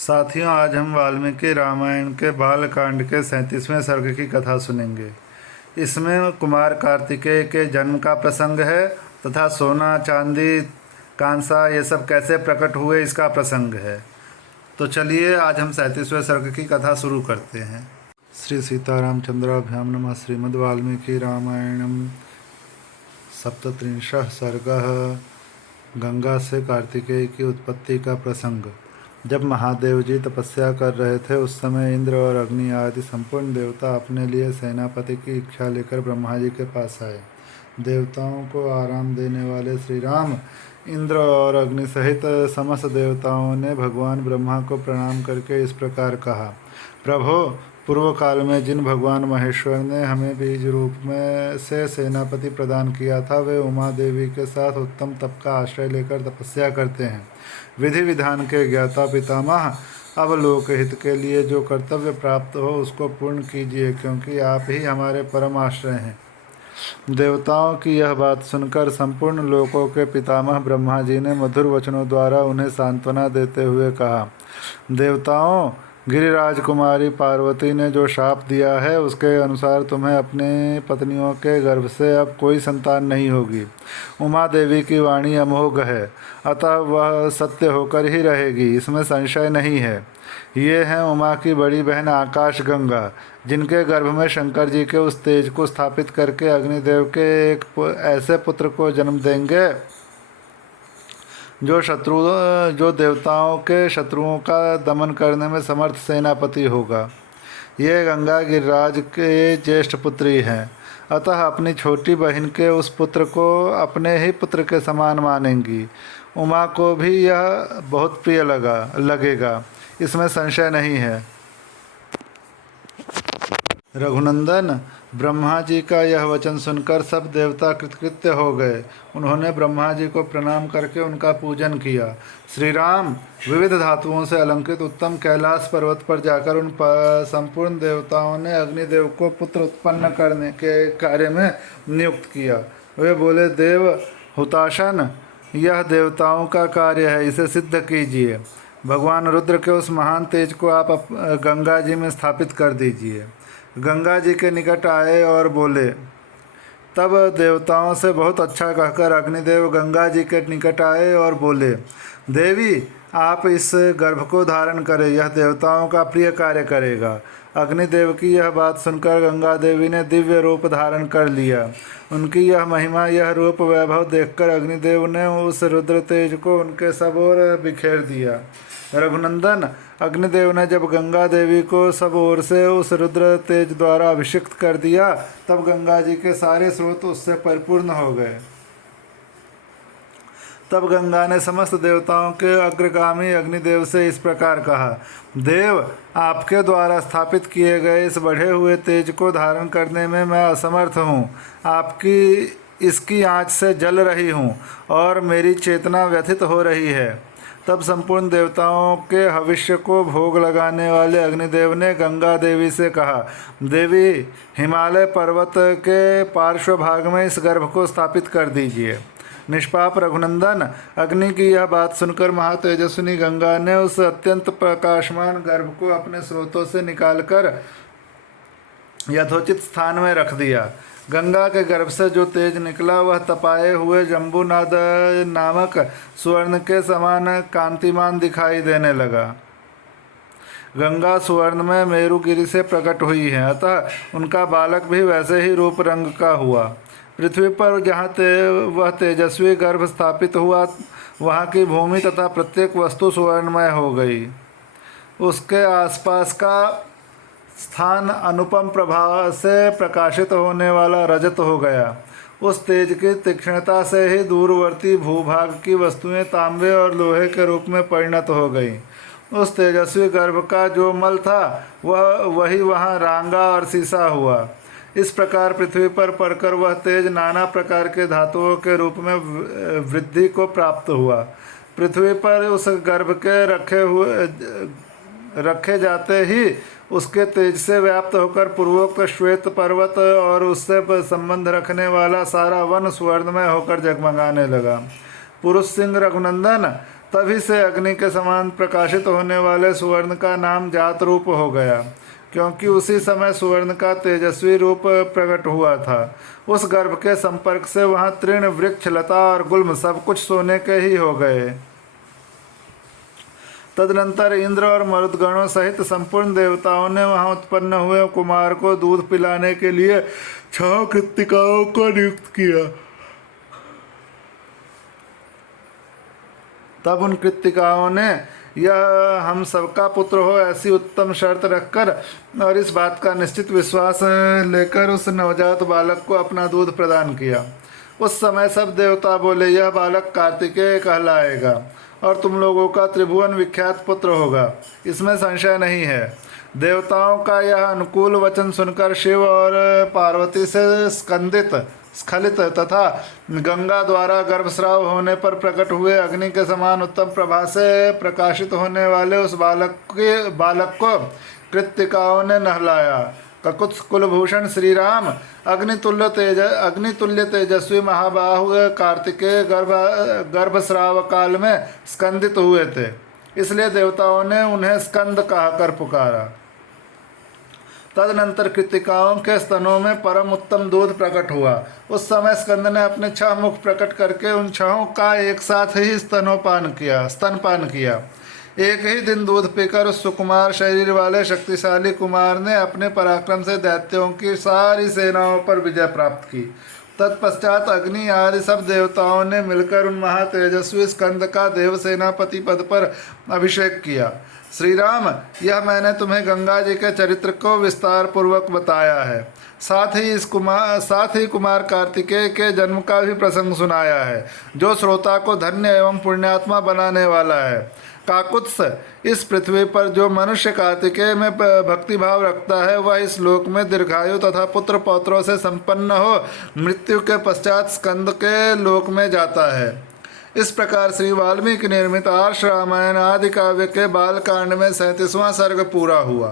साथियों, आज हम वाल्मीकि रामायण के बालकांड के 37वें सर्ग की कथा सुनेंगे। इसमें कुमार कार्तिकेय के जन्म का प्रसंग है तथा सोना, चांदी, कांसा ये सब कैसे प्रकट हुए इसका प्रसंग है। तो चलिए आज हम 37वें सर्ग की कथा शुरू करते हैं। श्री सीतारामचंद्राभ्याम नमः। श्रीमद् वाल्मीकि रामायणम सप्तत्रिंशः सर्गः। गंगा से कार्तिकेय की उत्पत्ति का प्रसंग। जब महादेव जी तपस्या कर रहे थे उस समय इंद्र और अग्नि आदि संपूर्ण देवता अपने लिए सेनापति की इच्छा लेकर ब्रह्मा जी के पास आए। देवताओं को आराम देने वाले श्री राम, इंद्र और अग्नि सहित समस्त देवताओं ने भगवान ब्रह्मा को प्रणाम करके इस प्रकार कहा। प्रभो, पूर्व काल में जिन भगवान महेश्वर ने हमें बीज रूप में से सेनापति प्रदान किया था, वे उमा देवी के साथ उत्तम तप का आश्रय लेकर तपस्या करते हैं। विधि विधान के ज्ञाता पितामह, अब लोक हित के लिए जो कर्तव्य प्राप्त हो उसको पूर्ण कीजिए, क्योंकि आप ही हमारे परम आश्रय हैं। देवताओं की यह बात सुनकर संपूर्ण लोकों के पितामह ब्रह्मा जी ने मधुर वचनों द्वारा उन्हें सांत्वना देते हुए कहा। देवताओं, गिरिराज कुमारी पार्वती ने जो शाप दिया है उसके अनुसार तुम्हें अपने पत्नियों के गर्भ से अब कोई संतान नहीं होगी। उमा देवी की वाणी अमोघ है, अतः वह सत्य होकर ही रहेगी, इसमें संशय नहीं है। ये हैं उमा की बड़ी बहन आकाश गंगा, जिनके गर्भ में शंकर जी के उस तेज को स्थापित करके अग्निदेव के एक ऐसे पुत्र को जन्म देंगे जो देवताओं के शत्रुओं का दमन करने में समर्थ सेनापति होगा। ये गंगा गिरिराज के ज्येष्ठ पुत्री हैं, अतः अपनी छोटी बहन के उस पुत्र को अपने ही पुत्र के समान मानेंगी। उमा को भी यह बहुत प्रिय लगेगा, इसमें संशय नहीं है। रघुनंदन, ब्रह्मा जी का यह वचन सुनकर सब देवता कृतकृत्य हो गए। उन्होंने ब्रह्मा जी को प्रणाम करके उनका पूजन किया। श्री राम विविध धातुओं से अलंकृत उत्तम कैलाश पर्वत पर जाकर उन संपूर्ण देवताओं ने अग्निदेव को पुत्र उत्पन्न करने के कार्य में नियुक्त किया। वे बोले, देव हुताशन, यह देवताओं का कार्य है, इसे सिद्ध कीजिए। भगवान रुद्र के उस महान तेज को आप गंगा जी में स्थापित कर दीजिए। गंगा जी के निकट आए और बोले। तब देवताओं से बहुत अच्छा कहकर अग्निदेव गंगा जी के निकट आए और बोले, देवी, आप इस गर्भ को धारण करें, यह देवताओं का प्रिय कार्य करेगा। अग्निदेव की यह बात सुनकर गंगा देवी ने दिव्य रूप धारण कर लिया। उनकी यह महिमा, यह रूप वैभव देखकर अग्निदेव ने उस रुद्र तेज को उनके सब ओर बिखेर दिया। रघुनंदन, अग्निदेव ने जब गंगा देवी को सब ओर से उस रुद्र तेज द्वारा अभिषिक्त कर दिया, तब गंगा जी के सारे स्रोत उससे परिपूर्ण हो गए। तब गंगा ने समस्त देवताओं के अग्रगामी अग्निदेव से इस प्रकार कहा, देव, आपके द्वारा स्थापित किए गए इस बढ़े हुए तेज को धारण करने में मैं असमर्थ हूँ। आपकी इसकी आँच से जल रही हूँ और मेरी चेतना व्यथित हो रही है। तब संपूर्ण देवताओं के भविष्य को भोग लगाने वाले अग्निदेव ने गंगा देवी से कहा, देवी, हिमालय पर्वत के पार्श्व भाग में इस गर्भ को स्थापित कर दीजिए। निष्पाप रघुनंदन, अग्नि की यह बात सुनकर महातेजस्विनी गंगा ने उस अत्यंत प्रकाशमान गर्भ को अपने स्रोतों से निकालकर यथोचित स्थान में रख दिया। गंगा के गर्भ से जो तेज निकला वह तपाए हुए जम्बूनाद नामक सुवर्ण के समान कांतिमान दिखाई देने लगा। गंगा सुवर्ण में मेरुगिरि से प्रकट हुई है, अतः उनका बालक भी वैसे ही रूप रंग का हुआ। पृथ्वी पर जहाँ वह तेजस्वी गर्भ स्थापित हुआ, वहाँ की भूमि तथा प्रत्येक वस्तु सुवर्णमय हो गई। उसके आसपास का स्थान अनुपम प्रभाव से प्रकाशित होने वाला रजत हो गया। उस तेज की तीक्ष्णता से ही दूरवर्ती भूभाग की वस्तुएं तांबे और लोहे के रूप में परिणत हो गईं। उस तेजस्वी गर्भ का जो मल था वही वहाँ रांगा और सीसा हुआ। इस प्रकार पृथ्वी पर पड़कर वह तेज नाना प्रकार के धातुओं के रूप में वृद्धि को प्राप्त हुआ। पृथ्वी पर उस गर्भ के रखे जाते ही उसके तेज से व्याप्त होकर पूर्वोक्त श्वेत पर्वत और उससे संबंध रखने वाला सारा वन स्वर्णमय होकर जगमगाने लगा। पुरुष सिंह रघुनंदन, तभी से अग्नि के समान प्रकाशित होने वाले सुवर्ण का नाम जात रूप हो गया, क्योंकि उसी समय सुवर्ण का तेजस्वी रूप प्रकट हुआ था। उस गर्भ के संपर्क से वहाँ तृण, वृक्ष, लता और गुल्म सब कुछ सोने के ही हो गए। तदनंतर इंद्र और मरुदगणों सहित संपूर्ण देवताओं ने वहां उत्पन्न हुए कुमार को दूध पिलाने के लिए 6 कृत्तिकाओं को नियुक्त किया। तब उन कृत्तिकाओं ने यह हम सबका पुत्र हो ऐसी उत्तम शर्त रखकर और इस बात का निश्चित विश्वास लेकर उस नवजात बालक को अपना दूध प्रदान किया। उस समय सब देवता बोले, यह बालक कार्तिकेय कहलाएगा और तुम लोगों का त्रिभुवन विख्यात पुत्र होगा, इसमें संशय नहीं है। देवताओं का यह अनुकूल वचन सुनकर शिव और पार्वती से स्खलित तथा गंगा द्वारा गर्भस्राव होने पर प्रकट हुए अग्नि के समान उत्तम प्रभा से प्रकाशित होने वाले उस बालक को कृत्तिकाओं ने नहलाया। ककुत्स कुलभूषण श्री राम अग्नितुल्य तेजस्वी महाबाहु कार्तिकेय गर्भस्राव काल में स्कंदित हुए थे, इसलिए देवताओं ने उन्हें स्कंद कहकर पुकारा। तदनंतर कृत्तिकाओं के स्तनों में परम उत्तम दूध प्रकट हुआ। उस समय स्कंद ने अपने 6 मुख प्रकट करके उन 6 का एक साथ ही स्तनपान किया। एक ही दिन दूध पीकर उस सुकुमार शरीर वाले शक्तिशाली कुमार ने अपने पराक्रम से दैत्यों की सारी सेनाओं पर विजय प्राप्त की। तत्पश्चात अग्नि आदि सब देवताओं ने मिलकर उन महातेजस्वी स्कंद का देव सेनापति पद पर अभिषेक किया। श्री राम, यह मैंने तुम्हें गंगा जी के चरित्र को विस्तार पूर्वक बताया है। साथ ही कुमार कार्तिकेय के जन्म का भी प्रसंग सुनाया है, जो श्रोता को धन्य एवं पुण्यात्मा बनाने वाला है। काकुत्स, इस पृथ्वी पर जो मनुष्य कार्तिकेय में भक्ति भाव रखता है, वह इस लोक में दीर्घायु तथा पुत्र पौत्रों से संपन्न हो मृत्यु के पश्चात स्कंद के लोक में जाता है। इस प्रकार श्री वाल्मीकि निर्मित आर्ष रामायण आदि काव्य के बाल कांड में 37वां सर्ग पूरा हुआ।